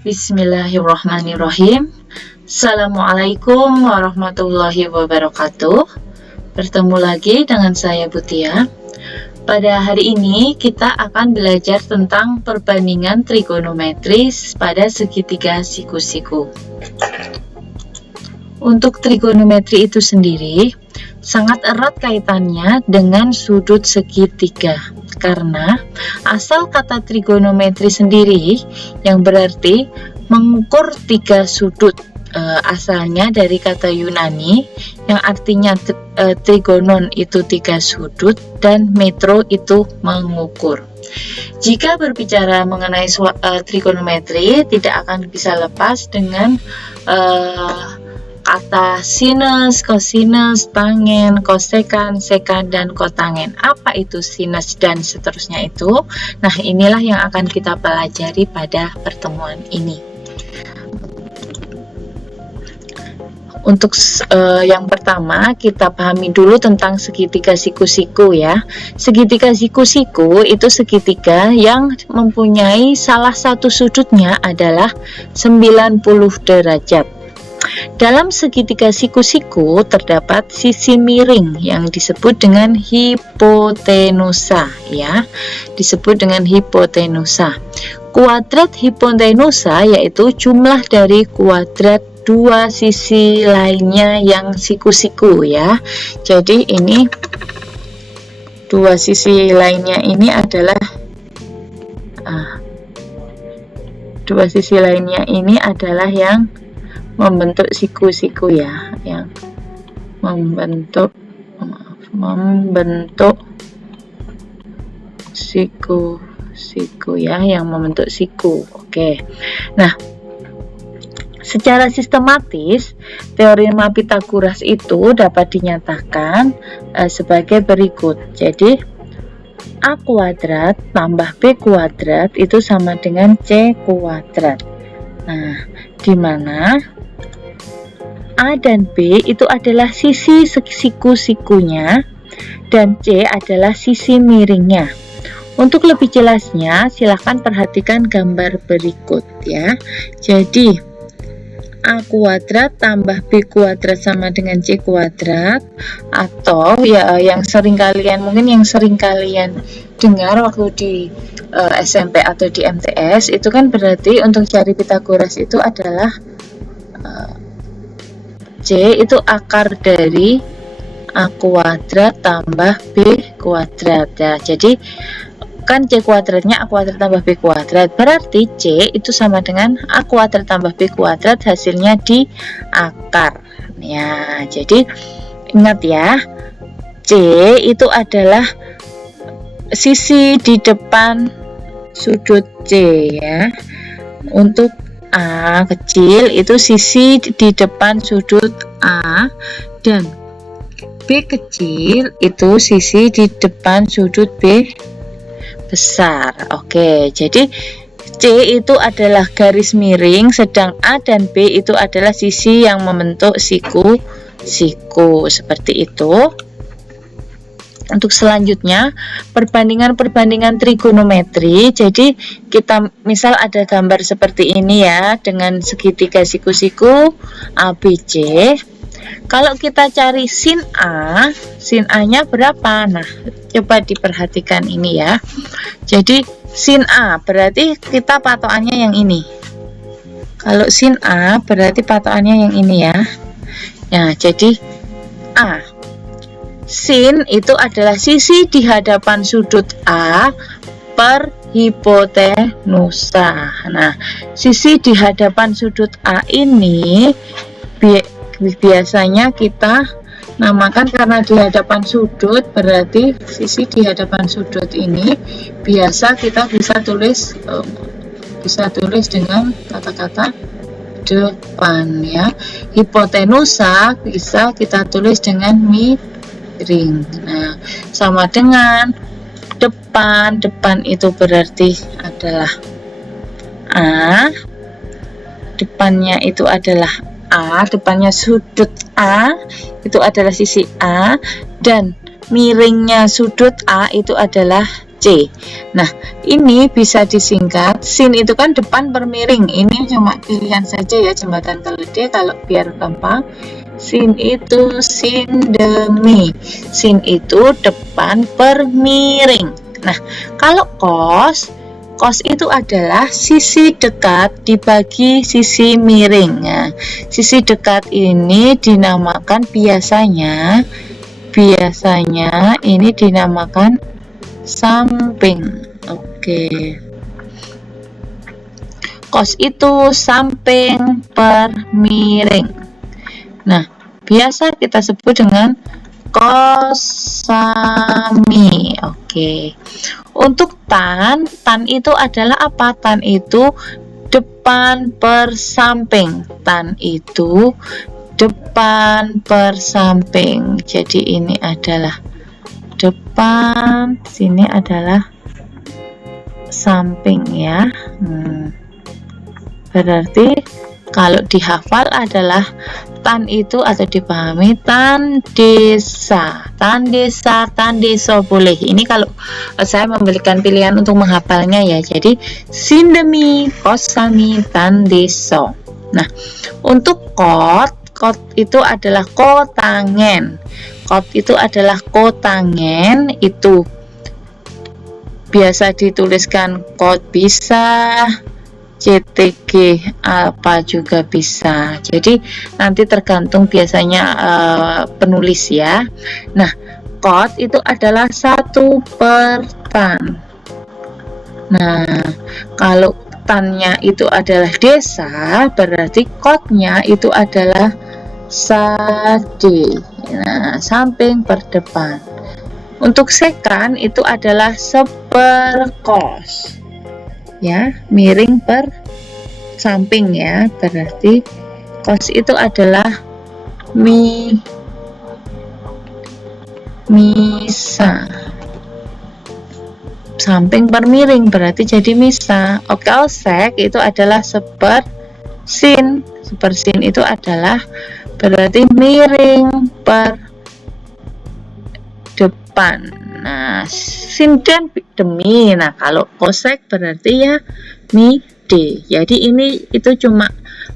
Bismillahirrahmanirrahim. Assalamualaikum warahmatullahi wabarakatuh. Bertemu lagi dengan saya Butia. Pada hari ini kita akan belajar tentang perbandingan trigonometris pada segitiga siku-siku. Untuk trigonometri itu sendiri sangat erat kaitannya dengan sudut segitiga, karena asal kata trigonometri sendiri yang berarti mengukur tiga sudut, asalnya dari kata Yunani yang artinya trigonon itu tiga sudut dan metro itu mengukur. Jika berbicara mengenai trigonometri, tidak akan bisa lepas dengan kata sinus, kosinus, tangen, kosekan, sekan, dan kotangen. Apa itu sinus dan seterusnya itu? Nah, inilah yang akan kita pelajari pada pertemuan ini. Untuk yang pertama, kita pahami dulu tentang segitiga siku-siku ya. Segitiga siku-siku itu segitiga yang mempunyai salah satu sudutnya adalah 90 derajat. Dalam segitiga siku-siku terdapat sisi miring yang disebut dengan hipotenusa ya. Disebut dengan hipotenusa. Kuadrat hipotenusa yaitu jumlah dari kuadrat dua sisi lainnya yang siku-siku ya. Jadi ini dua sisi lainnya ini adalah yang membentuk siku-siku ya, yang membentuk siku-siku ya, yang membentuk siku. Oke. Nah, secara sistematis teorema Pythagoras itu dapat dinyatakan sebagai berikut. Jadi A kuadrat tambah B kuadrat itu sama dengan C kuadrat. Nah, di mana A dan B itu adalah sisi siku-sikunya dan C adalah sisi miringnya. Untuk lebih jelasnya, silahkan perhatikan gambar berikut ya. Jadi A kuadrat tambah B kuadrat sama dengan C kuadrat, atau ya yang sering kalian dengar waktu di SMP atau di MTS itu kan berarti untuk cari Pythagoras itu adalah C itu akar dari A kuadrat tambah B kuadrat ya. Jadi kan C kuadratnya A kuadrat tambah B kuadrat, berarti C itu sama dengan A kuadrat tambah B kuadrat, hasilnya di akar ya. Jadi ingat ya, C itu adalah sisi di depan sudut C ya. Untuk A kecil itu sisi di depan sudut A, dan B kecil itu sisi di depan sudut B besar. Oke, jadi C itu adalah garis miring, sedang A dan B itu adalah sisi yang membentuk siku-siku, seperti itu. Untuk selanjutnya, perbandingan trigonometri. Jadi kita misal ada gambar seperti ini ya, dengan segitiga siku-siku ABC. Kalau kita cari sin A-nya berapa? Nah, coba diperhatikan ini ya. Jadi sin A berarti kita patokannya yang ini. Kalau sin A berarti patokannya yang ini ya. Nah, jadi A. Sin itu adalah sisi di hadapan sudut A per hipotenusa. Nah, sisi di hadapan sudut A ini biasanya kita namakan, karena di hadapan sudut berarti sisi di hadapan sudut ini biasa kita bisa tulis dengan kata-kata depan ya. Hipotenusa bisa kita tulis dengan miring. Nah, sama dengan depan itu berarti adalah A, depannya itu adalah A, depannya sudut A itu adalah sisi A, dan miringnya sudut A itu adalah C. Nah, ini bisa disingkat, sin itu kan depan per miring. Ini cuma pilihan saja ya, jembatan keledai kalau biar gampang. Sin itu sindemi. Sin itu depan per miring. Nah, kalau cos itu adalah sisi dekat dibagi sisi miring. Nah, sisi dekat ini dinamakan biasanya ini dinamakan samping. Oke. Cos itu samping per miring. Nah, biasa kita sebut dengan kosami. Oke. Untuk tan itu adalah apa? Tan itu depan per samping. Tan itu depan per samping. Jadi ini adalah depan, sini adalah samping ya. Berarti kalau dihafal adalah tan itu atau dipahami tan desa, tan deso boleh. Ini kalau saya memberikan pilihan untuk menghafalnya ya. Jadi sindemi, kosami, tan deso. Nah, untuk kot itu adalah kotangen. Kot itu adalah kotangen, itu biasa dituliskan kot bisa, CTG apa juga bisa. Jadi nanti tergantung biasanya penulis ya. Nah, kot itu adalah 1 per tan. Nah, kalau tannya itu adalah desa, berarti kotnya itu adalah sade. Nah, samping per depan. Untuk sekan itu adalah seperkos. Ya, miring per samping ya, berarti kos itu adalah misa. Samping per miring berarti jadi misa. Oke, sek itu adalah sepersin. Sepersin itu adalah berarti miring per depan. Nah, sinden demi. Nah, kalau kosek berarti ya mide. Jadi ini itu cuma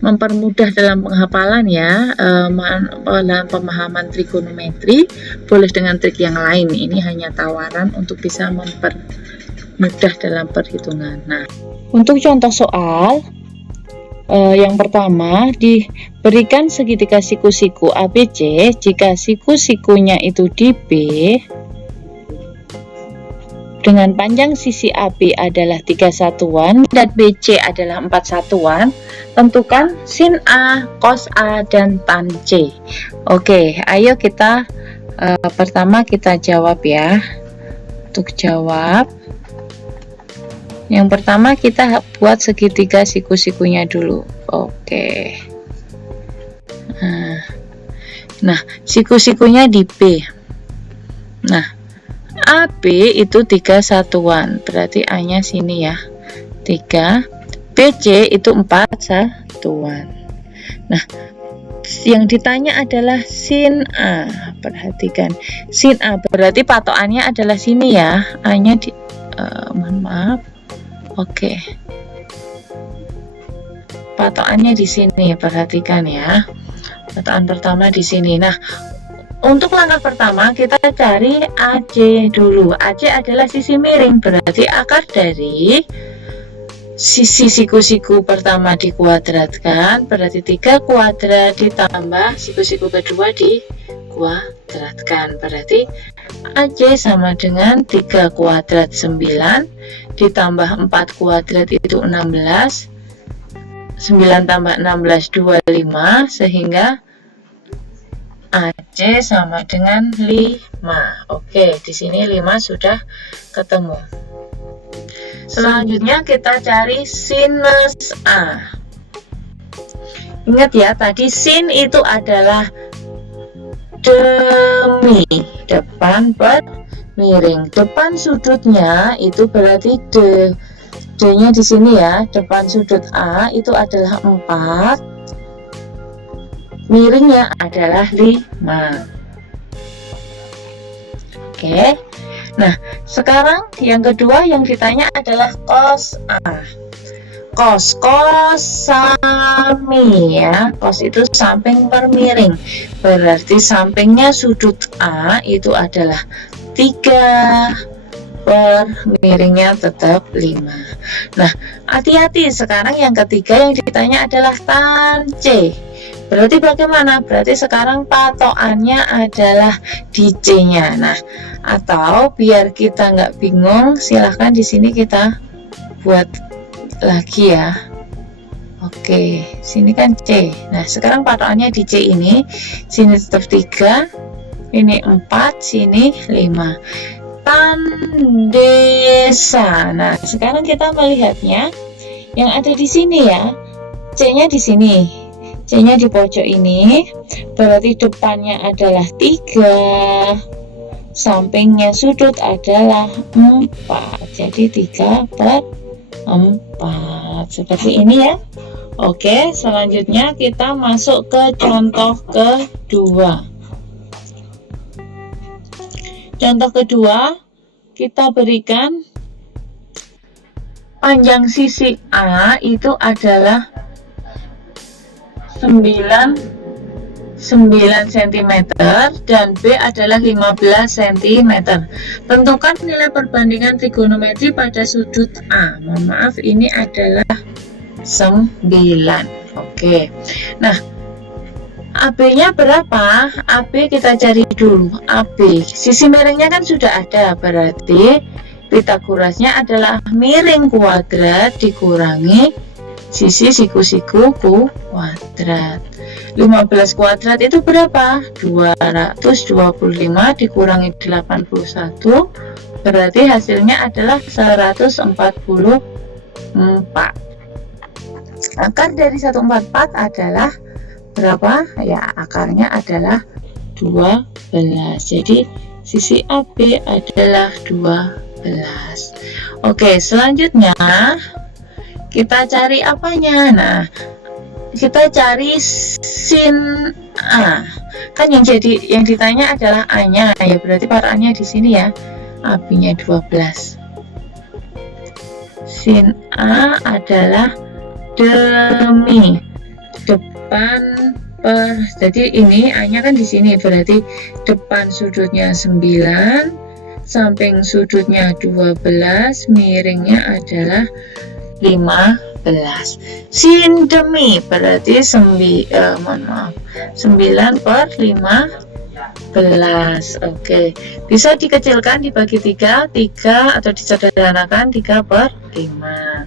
mempermudah dalam penghafalan ya, dalam pemahaman trigonometri. Boleh dengan trik yang lain. Ini hanya tawaran untuk bisa mempermudah dalam perhitungan. Nah, untuk contoh soal yang pertama, diberikan segitiga siku-siku ABC. Jika siku-sikunya itu di B dengan panjang sisi AB adalah 3 satuan dan BC adalah 4 satuan, tentukan sin A, cos A, dan tan C. Oke, ayo kita pertama kita jawab ya. Untuk jawab, yang pertama kita buat segitiga siku-sikunya dulu. Oke. Nah, siku-sikunya di B. Nah, AB itu 3 satuan, berarti A-nya sini ya, 3. BC itu 4 satuan. Nah, yang ditanya adalah sin A. Perhatikan, sin A berarti patokannya adalah sini ya, A-nya di mohon maaf. Oke. Patokannya di sini, perhatikan ya. Patokan pertama di sini. Nah, untuk langkah pertama kita cari AC dulu. AC adalah sisi miring, berarti akar dari sisi siku-siku pertama dikuadratkan, berarti 3 kuadrat ditambah siku-siku kedua dikuadratkan, berarti AC sama dengan 3 kuadrat 9 ditambah 4 kuadrat itu 16, 9 tambah 16 25, sehingga AC sama dengan 5. Oke, di sini 5 sudah ketemu. Selanjutnya kita cari sinus A. Ingat ya, tadi sin itu adalah demi, depan per miring. Depan sudutnya itu berarti D-nya di sini ya. Depan sudut A itu adalah 4. Miringnya adalah 5. Oke. Nah, sekarang yang kedua yang ditanya adalah cos A. Cos sami ya. Cos itu samping per miring. Berarti sampingnya sudut A itu adalah 3 per miringnya tetap 5. Nah, hati-hati, sekarang yang ketiga yang ditanya adalah tan C. Berarti bagaimana? Berarti sekarang patokannya adalah di C-nya. Nah, atau biar kita nggak bingung, silahkan di sini kita buat lagi ya. Oke, sini kan C. Nah, sekarang patokannya di C ini, sini tetap 3, ini 4, sini 5. Tandesa. Nah, sekarang kita melihatnya yang ada di sini ya. C-nya di sini. C-nya di pojok ini. Berarti depannya adalah 3. Sampingnya sudut adalah 4. Jadi 3 per 4. Seperti ini ya. Oke, selanjutnya kita masuk ke contoh kedua. Contoh kedua, kita berikan panjang sisi A itu adalah 9 cm dan B adalah 15 cm. Tentukan nilai perbandingan trigonometri pada sudut A. Mohon maaf, ini adalah 9. Oke. Nah, AB-nya berapa? AB kita cari dulu. AB, sisi miringnya kan sudah ada, berarti Pitagorasnya adalah miring kuadrat dikurangi sisi siku-siku kuadrat. 15 kuadrat itu berapa? 225 dikurangi 81, berarti hasilnya adalah 144. Akar dari 144 adalah berapa? Ya, akarnya adalah 12. Jadi sisi AB adalah 12. Oke, selanjutnya kita cari apanya? Nah, kita cari sin A. Kan yang ditanya adalah A-nya, ya berarti patokannya di sini ya. AB-nya 12. Sin A adalah demi depan per, jadi ini A-nya kan di sini, berarti depan sudutnya 9, samping sudutnya 12, miringnya adalah 15. Sin demi berarti 9 per 15. Oke, bisa dikecilkan dibagi 3 atau disederhanakan 3 per 5.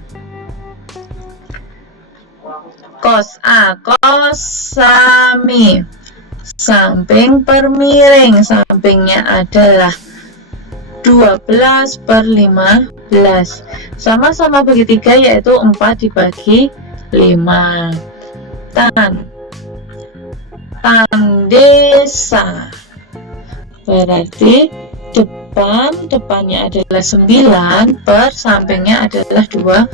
Cos A, cos sami, samping per miring, sampingnya adalah 12 per 15. Sama-sama bagi 3, yaitu 4 dibagi 5. Tandesa berarti depannya adalah 9 per sampingnya adalah 12.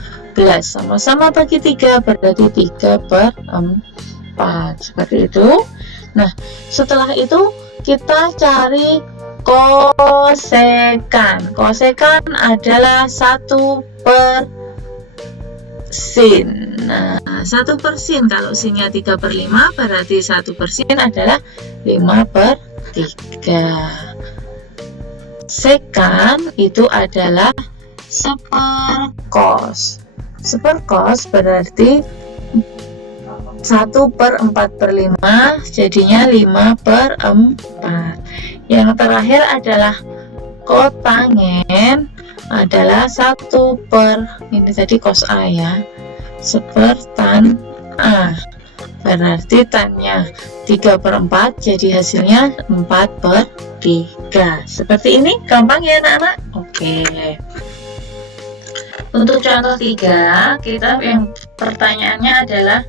Sama-sama bagi 3, berarti 3 per 4. Seperti itu. Nah, setelah itu kita cari kosekan. Kosekan adalah 1 per sin. Nah, 1 per sin, kalau sinnya 3 per 5, berarti 1 per sin adalah 5 per 3. Sekan itu adalah seperkos. Seperkos berarti 1 per 4 per 5, jadinya 5 per 4. Yang terakhir adalah kotangen adalah 1 per, ini tadi cos A ya, sepertan A, berarti tannya 3 per 4, jadi hasilnya 4 per 3. Seperti ini, gampang ya anak-anak? Oke. Untuk contoh 3, kita yang pertanyaannya adalah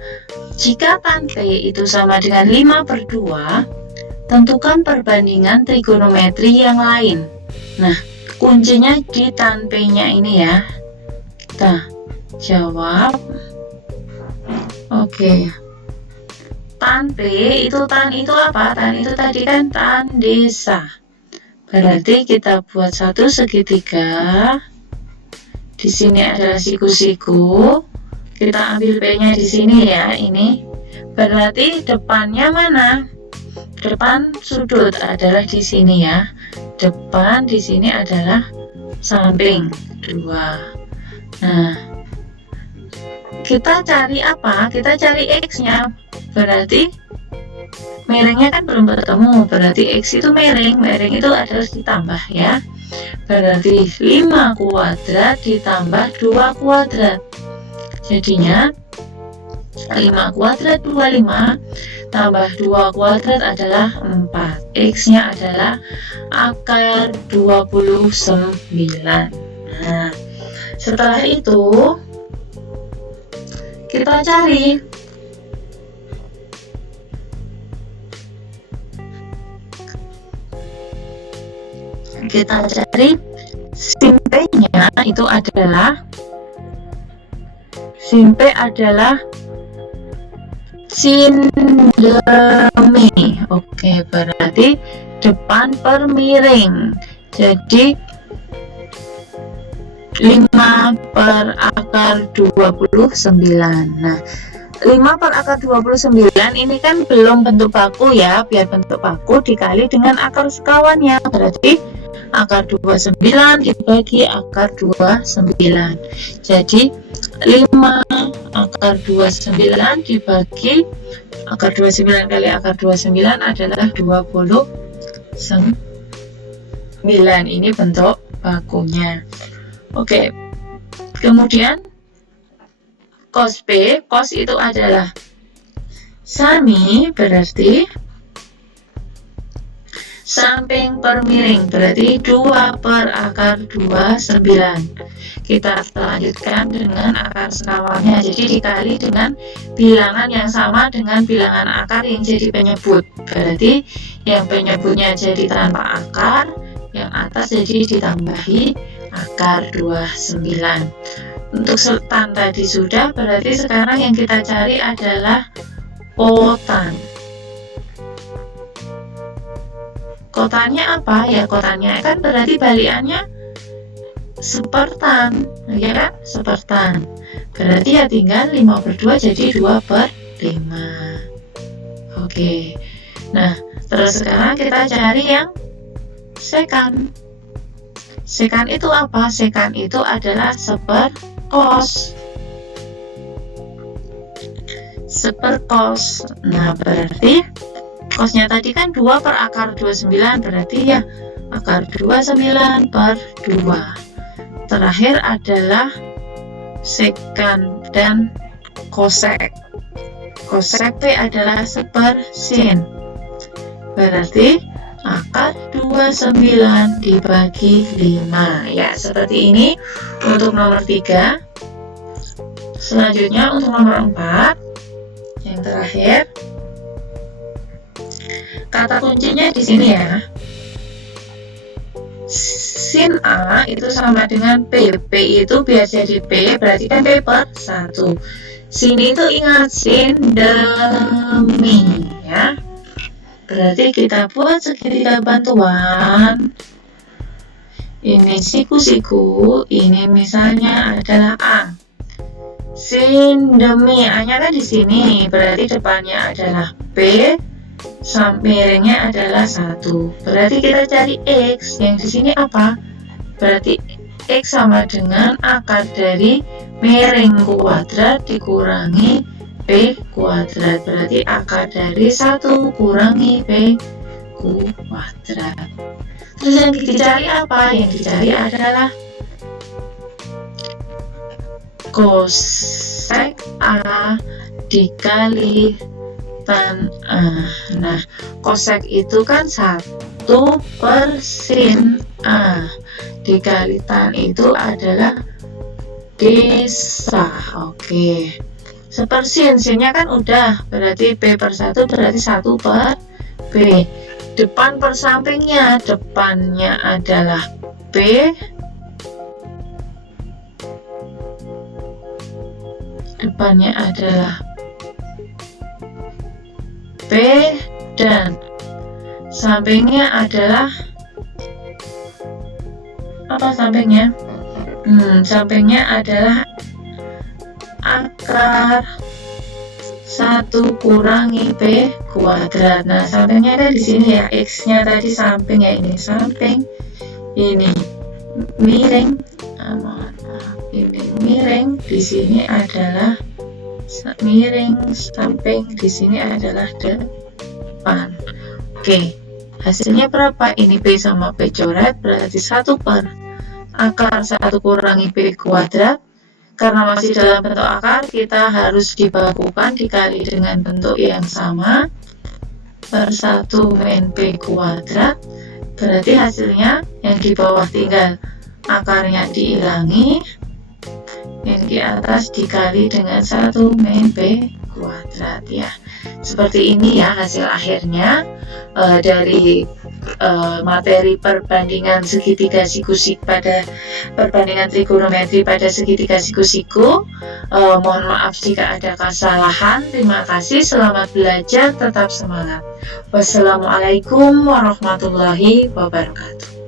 jika tan P itu sama dengan 5 per 2, tentukan perbandingan trigonometri yang lain. Nah, kuncinya di tan P-nya ini ya. Kita jawab. Oke. Tan P itu, tan itu apa? Tan itu tadi kan tandesa. Berarti kita buat satu segitiga. Di sini adalah siku-siku. Kita ambil P-nya di sini ya, ini. Berarti depannya mana? Depan sudut adalah di sini ya. Depan di sini adalah samping 2. Nah, kita cari apa? Kita cari X-nya. Berarti miringnya kan belum ketemu. Berarti X itu miring. Miring itu harus ditambah ya. Berarti 5 kuadrat ditambah 2 kuadrat. Jadinya 5 kuadrat 25 tambah 2 kuadrat adalah 4. X-nya adalah akar 29. Nah, setelah itu kita cari sin P-nya itu adalah sin P adalah sindemi. Oke, berarti depan per miring. Jadi 5 per akar 29. Nah, 5 per akar 29 ini kan belum bentuk baku ya. Biar bentuk baku dikali dengan akar sekawannya. Berarti akar 29 dibagi akar 29. Jadi 5 akar 29 dibagi akar 29 kali akar 29 adalah 29. Ini bentuk bakunya. Oke. Kemudian cos P, cos itu adalah sami, berarti samping per miring, berarti 2 per akar 29. Kita lanjutkan dengan akar sekawannya, jadi dikali dengan bilangan yang sama dengan bilangan akar yang jadi penyebut. Berarti yang penyebutnya jadi tanpa akar, yang atas jadi ditambahi akar 29. Untuk tan tadi sudah, berarti sekarang yang kita cari adalah kotan. Kotannya apa? Ya, kotannya kan berarti balikannya sepertan, ya kan? Sepertan. Berarti ya tinggal 5 per 2 jadi 2 per 5. Oke. Nah, terus sekarang kita cari yang sekan. Sekan itu apa? Sekan itu adalah seperkos. Seperkos. Nah, berarti kosnya tadi kan 2 per akar 29, berarti ya akar 29 per 2. Terakhir adalah sekan dan kosek. Kosek P adalah sepersin. Berarti akar 29 dibagi 5. Ya, seperti ini untuk nomor 3. Selanjutnya untuk nomor 4, yang terakhir. Kata kuncinya di sini ya. Sin A itu sama dengan P. P itu biar jadi P, berarti kan P per 1. Sin itu ingat sin demi ya. Berarti kita buat segitiga bantuan. Ini siku-siku, ini misalnya adalah A. Sin demi A-nya kan di sini, berarti depannya adalah P. Miringnya adalah 1. Berarti kita cari X. Yang di sini apa? Berarti X sama dengan akar dari miring kuadrat dikurangi P kuadrat. Berarti akar dari 1 kurangi P kuadrat. Terus yang dicari apa? Yang dicari adalah kosek A dikali tan A. Nah, kosek itu kan 1 per sin A dikali tan itu adalah bisa. Oke. Sepersin, sinnya kan udah, berarti P per 1 berarti 1 per P. Depan per sampingnya, depannya adalah P. Depannya adalah P dan sampingnya adalah apa sampingnya? Sampingnya adalah akar 1 kurangi P kuadrat. Nah, sampingnya ada di sini ya, X-nya tadi samping ya, ini samping, ini miring, ini miring, di sini adalah miring, samping, di sini adalah depan. Oke, hasilnya berapa? Ini P sama P coret, berarti 1 per akar 1 kurangi P kuadrat. Karena masih dalam bentuk akar, kita harus dibakukan dikali dengan bentuk yang sama per 1 min P kuadrat. Berarti hasilnya yang di bawah tinggal akarnya dihilangi, yang di atas dikali dengan 1 min P kuadrat ya. Seperti ini ya hasil akhirnya dari materi perbandingan segitiga siku-siku pada perbandingan trigonometri pada segitiga siku-siku. Mohon maaf jika ada kesalahan. Terima kasih, selamat belajar, tetap semangat. Wassalamualaikum warahmatullahi wabarakatuh.